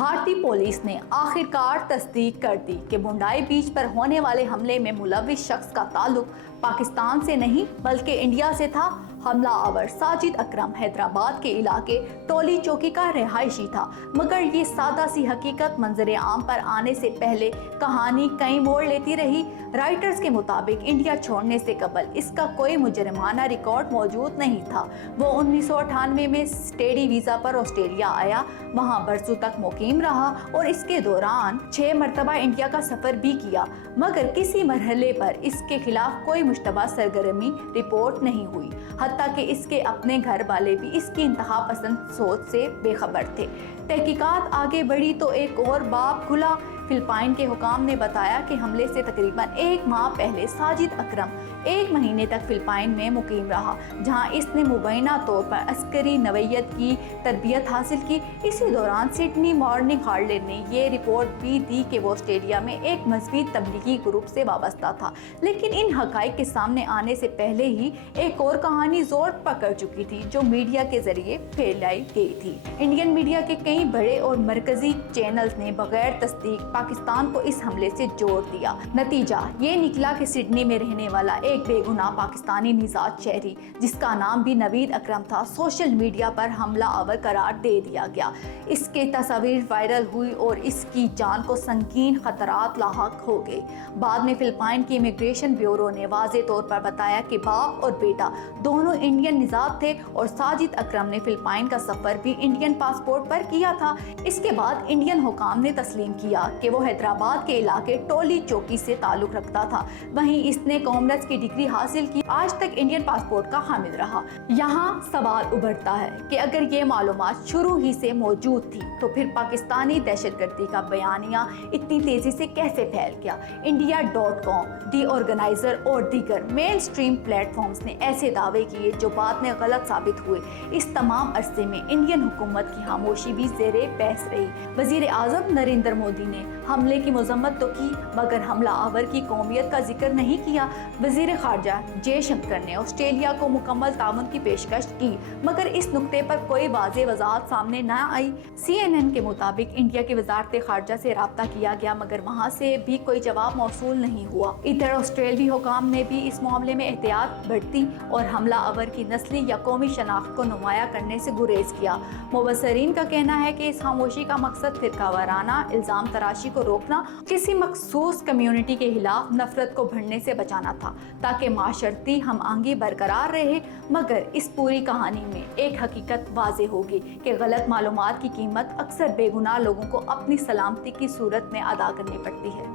بھارتی پولیس نے آخرکار تصدیق کر دی کہ منڈائی بیچ پر ہونے والے حملے میں ملوث شخص کا تعلق پاکستان سے نہیں بلکہ انڈیا سے تھا۔ حملہ آور ساجد اکرم حیدرآباد کے علاقے ٹولی چوکی کا رہائشی تھا، مگر یہ سادہ سی حقیقت منظر عام پر آنے سے پہلے کہانی کئی موڑ لیتی رہی۔ رائٹرز کے مطابق انڈیا چھوڑنے سے قبل اس کا کوئی مجرمانہ ریکارڈ موجود نہیں تھا۔ وہ 1998 میں اسٹڈی ویزا پر آسٹریلیا آیا، وہاں برسوں تک مقیم رہا اور اس کے دوران 6 مرتبہ انڈیا کا سفر بھی کیا، مگر کسی مرحلے پر اس کے خلاف کوئی مشتبہ سرگرمی رپورٹ نہیں ہوئی۔ حتیٰ کہ اس کے اپنے گھر والے بھی اس کی انتہا پسند سوچ سے بے خبر تھے۔ تحقیقات آگے بڑھی تو ایک اور باب کھلا۔ فلپائن کے حکام نے بتایا کہ حملے سے تقریباً 1 ماہ پہلے ساجد اکرم 1 مہینے تک فلپائن میں مقیم رہا، جہاں اس نے مبینہ طور پر عسکری نوعیت کی تربیت حاصل کی۔ اسی دوران سڈنی مارننگ ہارلڈ نے یہ رپورٹ بھی دی کہ وہ آسٹریلیا میں ایک مزید تبلیغی گروپ سے وابستہ تھا، لیکن ان حقائق کے سامنے آنے سے پہلے ہی ایک اور کہانی زور پکڑ چکی تھی جو میڈیا کے ذریعے پھیلائی گئی تھی۔ انڈین میڈیا کے کئی بڑے اور مرکزی چینلز نے بغیر تصدیق پاکستان کو اس حملے سے جوڑ دیا۔ نتیجہ یہ نکلا کہ سڈنی میں رہنے والا ایک بے گناہ پاکستانی نژاد شہری، جس کا نام بھی نوید اکرم تھا، سوشل میڈیا پر حملہ آور قرار دے دیا گیا۔ اس کی تصاویر وائرل ہوئی اور اس کی جان کو سنگین خطرات لاحق ہو گئے۔ بعد میں فلپائن کی امیگریشن بیورو نے واضح طور پر بتایا کہ باپ اور بیٹا دونوں انڈین نژاد تھے اور ساجد اکرم نے فلپائن کا سفر بھی انڈین پاسپورٹ پر کیا تھا۔ اس کے بعد انڈین حکام نے تسلیم کیا کہ وہ حیدرآباد کے علاقے ٹولی چوکی سے تعلق رکھتا تھا، وہیں اس نے کامرس کی ڈگری حاصل کی، آج تک انڈین پاسپورٹ کا حامل رہا۔ یہاں سوال ابھرتا ہے کہ اگر یہ معلومات شروع ہی سے موجود تھی تو پھر پاکستانی دہشت گردی کا بیانیہ اتنی تیزی سے کیسے پھیل گیا؟ India.com، دی آرگنائزر اور دیگر مین اسٹریم پلیٹ فارمز نے ایسے دعوے کیے جو بعد میں غلط ثابت ہوئے۔ اس تمام عرصے میں انڈین حکومت کی خاموشی بھی زیر بحث رہی۔ وزیر اعظم نریندر مودی نے حملے کی مذمت تو کی، مگر حملہ آور کی قومیت کا ذکر نہیں کیا۔ وزیر خارجہ جے شنکر نے آسٹریلیا کو مکمل تعاون کی پیشکش کی، مگر اس نقطے پر کوئی واضح وضاحت سامنے نہ آئی۔ CNN کے مطابق انڈیا کی وزارت خارجہ سے رابطہ کیا گیا، مگر وہاں سے بھی کوئی جواب موصول نہیں ہوا۔ ادھر آسٹریلوی حکام نے بھی اس معاملے میں احتیاط برتی اور حملہ آور کی نسلی یا قومی شناخت کو نمایاں کرنے سے گریز کیا۔ مبصرین کا کہنا ہے کہ اس خاموشی کا مقصد فرقہ وارانہ الزام تراشی کو روکنا، کسی مخصوص کمیونٹی کے خلاف نفرت کو بڑھنے سے بچانا تھا تاکہ معاشرتی ہم آہنگی برقرار رہے۔ مگر اس پوری کہانی میں ایک حقیقت واضح ہوگی کہ غلط معلومات کی قیمت اکثر بے گناہ لوگوں کو اپنی سلامتی کی صورت میں ادا کرنی پڑتی ہے۔